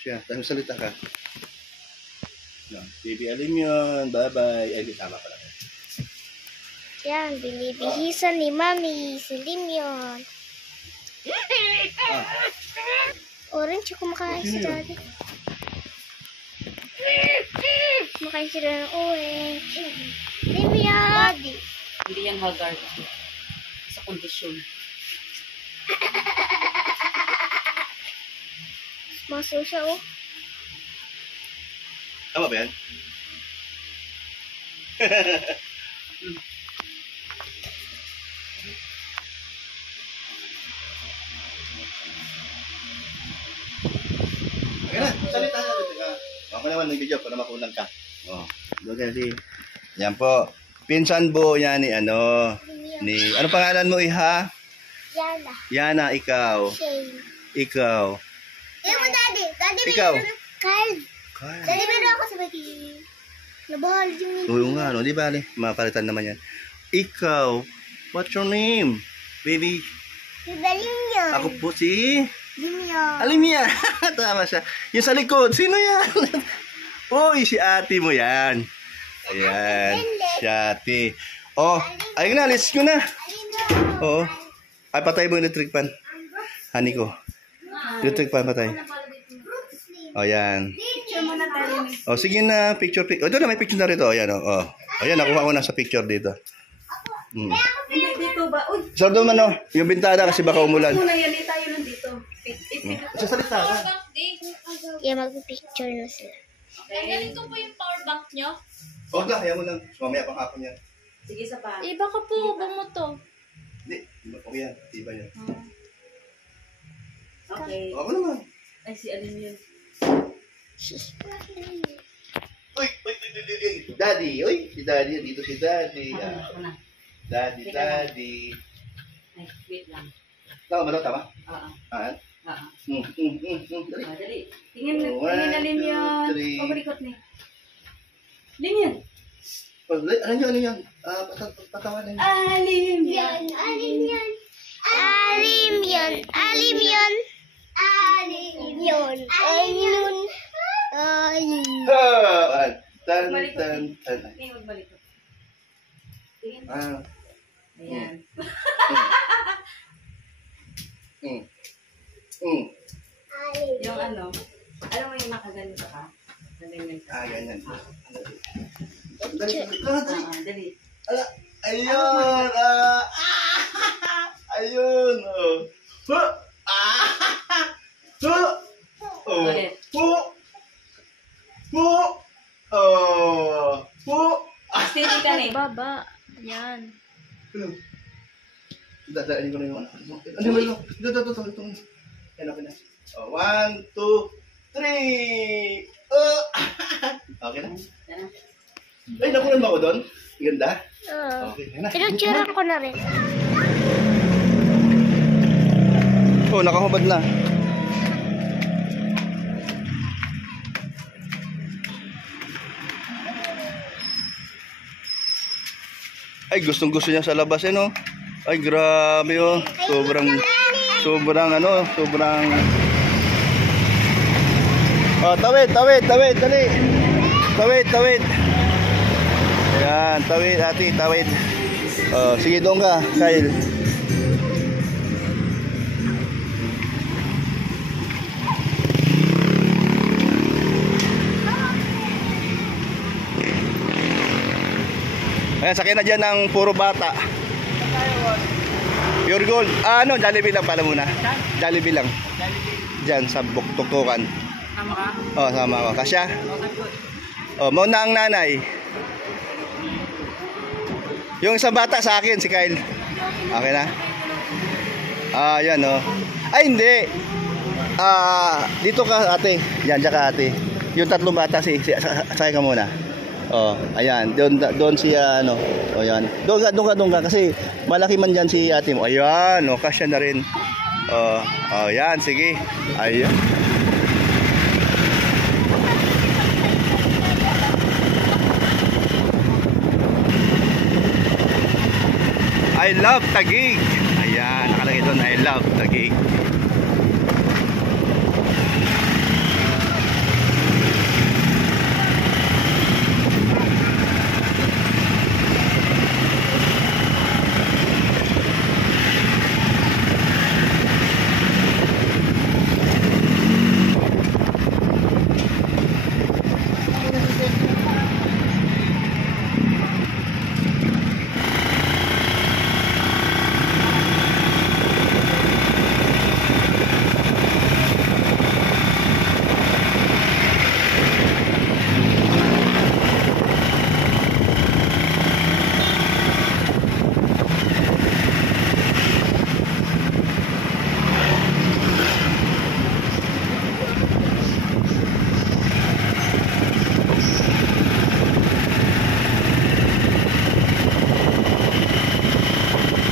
Siya, tayo salita ka. No, baby, alim yun. Bye-bye. Ay, di tama pala. Yan, binibihisan ni Mami. Silim yun. Orange, kumakain si Daddy. Kumakain sila ng orange. Silim yan. Daddy. Hindi yan hazard. Sa kondisyon. Maso siya, oh. Tama ba yan? Okay na, salita ka. Ako naman nag-video para makunan ka. Oh, doon kasi. Yan po. Pinsan po yan ni ano. Ano pangalan mo, iha? Yana. Yana, ikaw. Shane. Ikaw. Yan mo, Daddy. Daddy, Ikaw. Kyle. Kyle. Daddy, meron ako sa bati. Nabahal yung name. Oo nga, no? Di ba? Mapalitan naman yan. Ikaw. What's your name? Baby. Si Balinyon. Ako po si... Limyon. Alimia. Tama siya. Yung sa likod, sino yan? Uy, si ate mo yan. Ayan. Si ate. Oh, ayun na, let's go na. Oo. Ay, patay mo yung electric fan. Honey ko. Electric fan, patay. O, yan. O, sige na, picture. O, doon na, may picture na rito. Ayan, o. O, ayan, nakuha ko na sa picture dito. Hindi dito ba? Uy! So, doon man, o. Yung bintana kasi baka umulan. Muna yan, tayo lang dito. Sasalita ka. Yan, mag-picture na sila. Tanggalin ko po yung power bank nyo. Huwag lang, ayaw mo lang. Mamaya pang hapon yan. Sige, sa pa. Eh, baka po bumuto. Hindi, okay yan. Diba yan. Okay. Ako naman. Ay, si Alin yun. Uy, Daddy, uy, si Daddy, dito si Daddy. Ano? Daddy, Daddy. Ay, wait lang. Tama ba ito? Tama? Oo. Ah? Oo. Dali. Dali. Tingin One, Alin two, yun. three. Pabarikot ni. Alin yun. Ano yan? Patawanan niyo. Alin Yan, yun. alim yan. Alim yan. Alim yan. Alim yun. Alim yun. Alim. Tan, Malikot tan, ni. tan. Tingin, magbalikot. Tingin. Ah. Ayan. Alim. Yung ano, alam mo yung nakaganito ka? Naganyan ka. Ah, ganyan. Dali. Ayun! Ayun! Oh. Oh. Ulit. Steady ka ni. Baba. Yan. Dadaanin ko na yung ano. Ano ba ito? Ito. Yan ako na. 1, 2, 3! Okay na? Ay, nakunan mo ako doon? Ganda? Okay, yan na. Pinuturan ko na rin. Oh, nakahubad na. Ay, gustong-gusto niya sa labas eh, no? Ay, grabe, oh. Sobrang Oh, tawid, dali. Tawid. Ayan, tawid, ate, tawid. Oh, sige, doon ka, Kyle. Ayan, sakyan na dyan ng puro bata. Pure gold. Ano, Jollibee lang pala muna. Jollibee lang. Dyan sa tuktukan. Tama ka? Oh, sama ko. Kasya? Okay po. Oh, mauna ang nanay. Yung isang bata sa akin, si Kyle. Okay na? Ah, yan oh. Ay, hindi. Dito ka ate. Yan, dyan ka ate. Yung tatlong bata, sakay ka muna. Oh, ayan. Doon si ano. Oh, yan. Doon ka. Kasi malaki man dyan si ate mo. Ayan. Oh, kasya na rin. Oh, yan. Sige. Ayan. I love Taguig. Ayan, nakalagay doon, I love Taguig.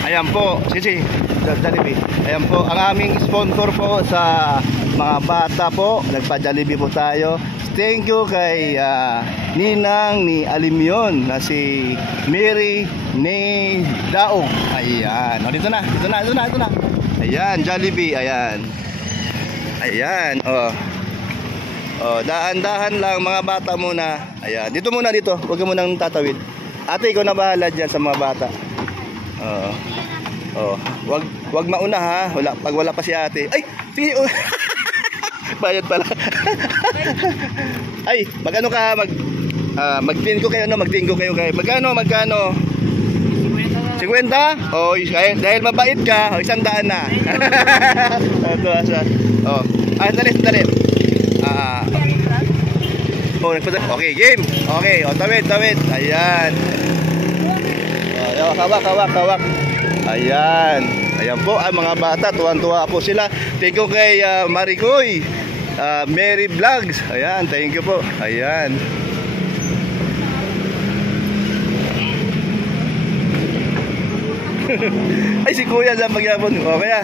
Ayan po, Sisi, Jollibee. Ayan po, ang aming sponsor po sa mga bata po. Nagpa-Jollibee po tayo. Thank you kay Ninang ni Alimyon na si Mary ni Daog. Ayan. O, dito na. Ayan, Jollibee. Ayan. Ayan. Oh, dahan-dahan lang mga bata muna. Ayan, dito muna dito. Huwag ka munang tatawid. Ate, ikaw na bahala dyan sa mga bata. Wag mauna ha. Pag wala pa si ate. Ay, sige. Bayad pala. Ay, magano ka mag-tin ko kayo kay. Magkano? 50? Oh, dahil mabait ka, 100 na. Ito asa. Oh. Dali. Okay, game. Okay, tawid. Ayan. Hawak. Ayan. Ayan po, ang mga bata, tuwan-tuwa po sila. Thank you kay Maricoy, Mary Vlogs. Ayan, thank you po. Ayan. Ay, si Kuya dyan pagyapon. O, kaya.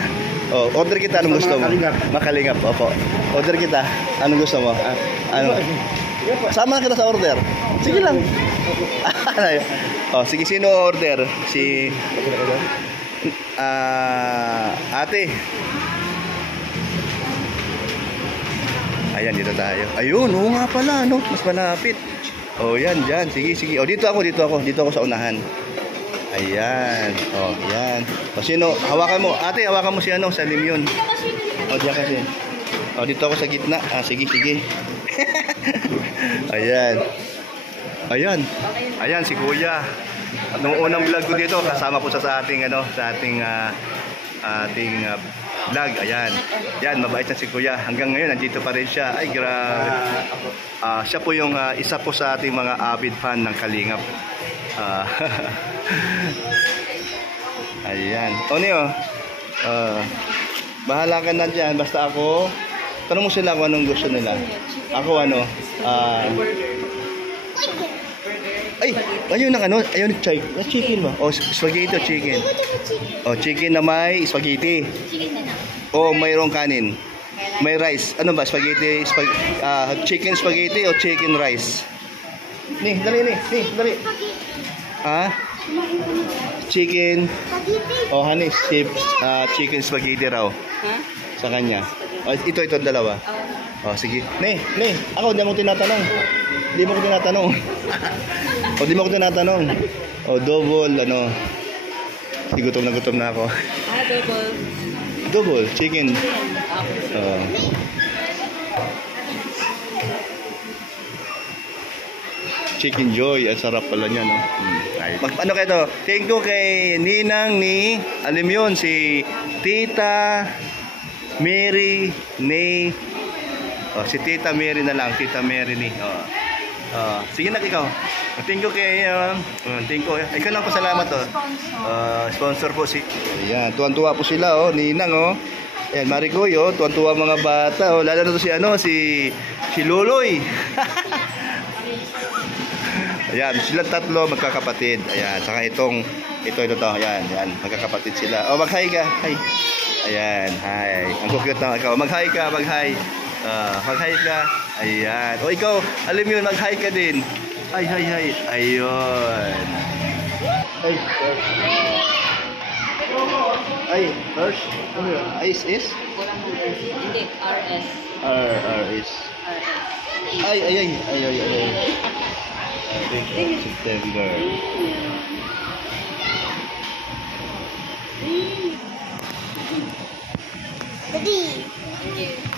Order kita, anong gusto mo? Makalingap, opo. Order kita, anong gusto mo? Ano? Sama kita sa order. Sige lang. Sige, sino order? Si ate. Ayan, dito tayo. Ayun, oo nga pala, no? Mas malapit. Yan, dyan. Sige. Dito ako sa unahan. Ayan. Yan. Sino? Hawakan mo. Ate, hawakan mo si Alimyon. Diyan kasi. Dito ako sa gitna. Sige. Ayan, si Kuya. At nung unang vlog ko dito, kasama po sa ating vlog. Ayan, mabait na si Kuya. Hanggang ngayon, nandito pa rin siya. Ay, grabe. Siya po yung isa po sa ating mga avid fan ng Kalingap. Ayan. Neo, bahala ka na dyan. Basta ako, tanong mo sila kung anong gusto nila. Ako ayun chicken mo. Spaghetti o chicken? Chicken na may spaghetti. Mayroong kanin. May rice. Ano ba? Spaghetti, chicken spaghetti o chicken rice? Dali. Chicken. Honey, chicken spaghetti raw. Sa kanya. Ito dalawa. Sige. Ako hindi mo tinatanong. Di mo ko tinatanong. Double, gutom na ako. Double, chicken. Chicken Joy. Ang sarap pala niya, no? Ano kayo to? Thank you kay Ninang ni Alimyon, si Tita Mary ni si Tita Mary na lang, Tita Mary ni. Sige na ikaw. Thank you kay ikaw lang po, salamat sponsor po si. Ayan, tuwan-tuwa po sila Ninang Ayan, Maricoy tuwan-tuwa mga bata lalo na to si Luloy. Ayan, silang tatlo magkakapatid. Ayan, saka ito. Ayan, magkakapatid sila. Mag-hi ka. Hi. Ayan, hi. Ang cute na ikaw. Mag-hi ka. Mag-hi ka. Ayan. Ikaw, alam yun, mag-hi ka din. Hi. Ayun. First. Ano yun? Is? Hindi, RS. RS. Ay. September.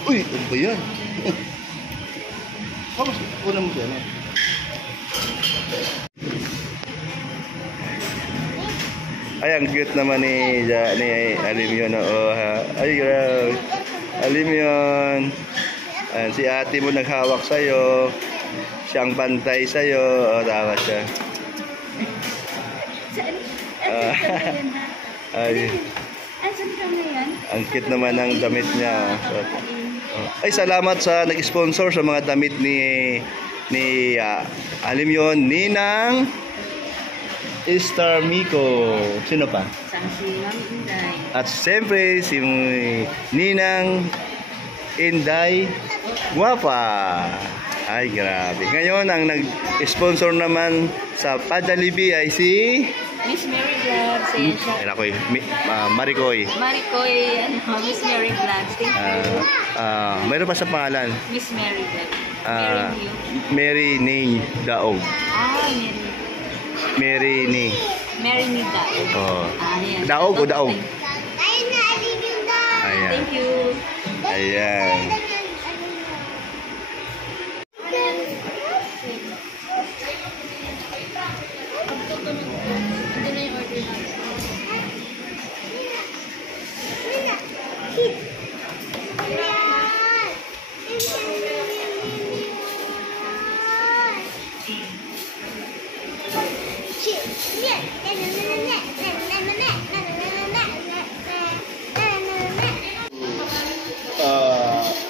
Uy, ano ba yan? Mas una mo siya, Ay, ang cute naman ni Alimyon. Alimyon. Si ate mo naghawak sa'yo. Siyang bantay sa'yo. Tama siya. Ang cute naman ng damit niya. Ay, salamat sa nag-sponsor sa mga damit ni Alimyon. Ninang Star Miko. Sino pa? Saan si Mami Inday? At siyempre, si Ninang Inday Guapa. Ay, grabe. Ngayon, ang nag-sponsor naman sa Jollibee ay si... Miss Mary Vlogs. Ayan siya. Ay, nakoy, Maricoy. Maricoy, Miss Mary Vlogs. Thank you. Mayroon pa sa pangalan. Miss Mary Vlogs. Ah, Mary New. Mary Ning Daog. Mary. Mary Ning. Mary New Daog. Oh. Ayan. Daog o daog? Ayun na, alin yung dog. Ayan. Thank you. Ayan. Ito na yung order natin.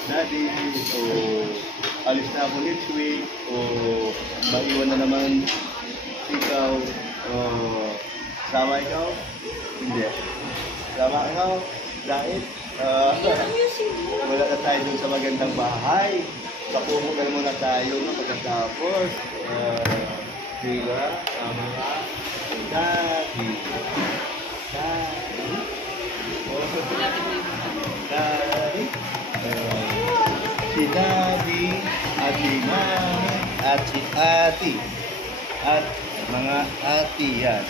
Daddy, so alis na ako next week o mag-iwan na naman ikaw o sama ikaw? Hindi. Sama ikaw? Dahil wala na tayo dun sa magandang bahay. Papupugal muna tayo no, pagkatapos. Diba? Tama ka? Daddy. Daddy. Daddy. Si Daddy at si Mami at si Ate at mga ati yan.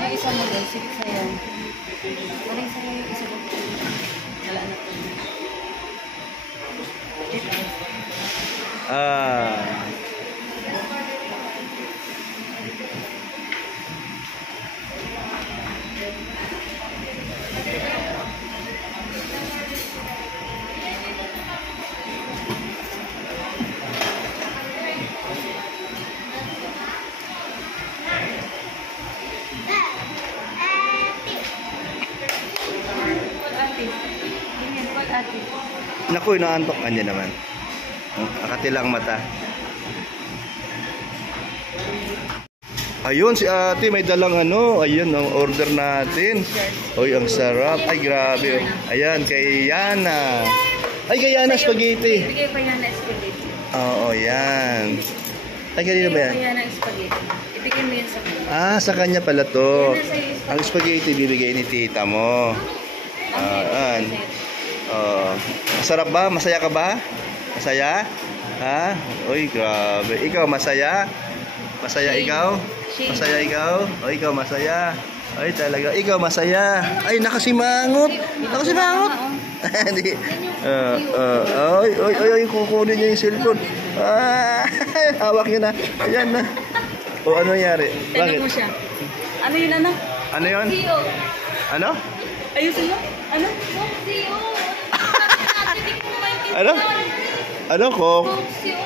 Ay, isa mo din. Sige sa'yo. Wala yung sa'yo yung isa mo. Wala na po. Ah. Naku, inaantok ka niya naman. Akatilang mata. Ayun, si ate may dalang ano. Ayun, ang order natin. Oy, ang sarap. Ay, grabe. Ayan, kay Yana. Ay, kay Yana spaghetti. Bigay pa yan na spaghetti. Oo, yan. Ay, kanina ba yan? Bigay pa yan na spaghetti. Ibigay mo yan sa kanya. Ah, sa kanya pala to. Yan na sa'yo yung Ang spaghetti bibigay ni tita mo. Ayan. Oh, masarap ba? Masaya ka ba? Masaya? Ha? Uy, grabe. Ikaw masaya? Masaya ikaw? Masaya ikaw? O ikaw masaya? Ay talaga, ikaw masaya. Ay nakasimangot. Nakasimangot. Hindi. Ay, kukunin niya yung cellphone. Ah, hawak niya na. Ayan na. O ano nangyari? Tignan mo siya. Ano yun, ano? Ano yun? CEO. Ano? Ayusin mo. Ano? CEO. Ano? Ano, Coke? CEO.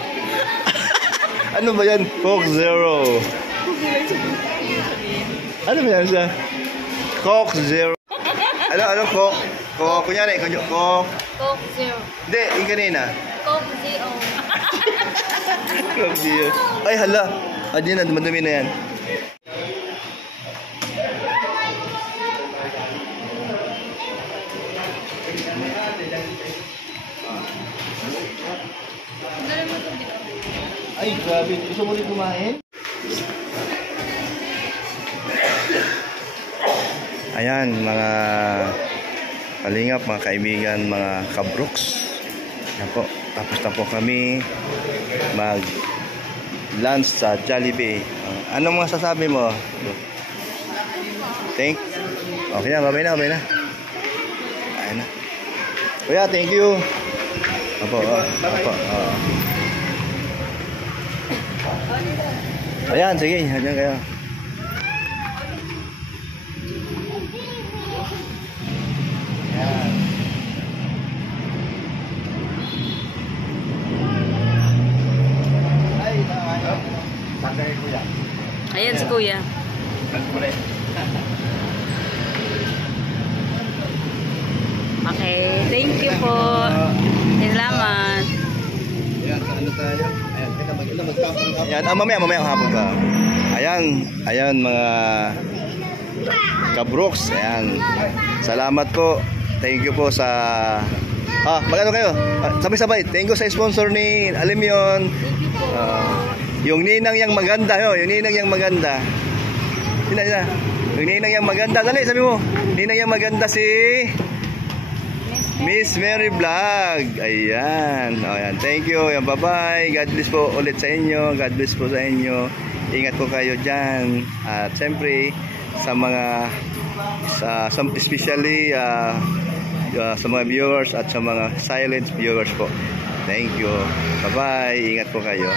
Ano ba yan? Coke Zero. Ano ba yan siya? Coke Zero. Ano, Coke? Coke, kunyari, Coke. Coke Zero. Hindi, yung kanina. Coke Zero. Coke Zero. Ay, hala. Adyan na, madumi na yan. Ay, grabe. Gusto mo rin kumain? Ayan, mga kalingap, mga kaibigan, mga kabrooks. Yan po. Tapos na po kami mag-lunch sa Jollibee. Anong masasabi mo? Okay na, babay na. Ayan na. Kuya, thank you. Apo. Ayan, sige. Ayan kayo. Ayan. Ay, sakay kuya. Ayan si Kuya. Okay, thank you po. Salamat. ano tayo? Ayan, teka, magtapon ka. Ayan, mamaya ang hapon ka. Ayan mga Kabrooks. Ayan. Salamat po. Thank you po sa... magano kayo? Sabay-sabay. Thank you sa sponsor ni Alimion. Yung ninang yang maganda. Yung ninang yang maganda. Sina. Yung ninang yang maganda. Dali, sabi mo. Ninang yang maganda si... Miss Mary Vlog. Ayan. Ayan. Thank you. Ayan, bye-bye. God bless po ulit sa inyo. God bless po sa inyo. Ingat po kayo dyan. At siyempre, especially sa mga viewers at sa mga silent viewers po. Thank you. Bye-bye. Ingat po kayo.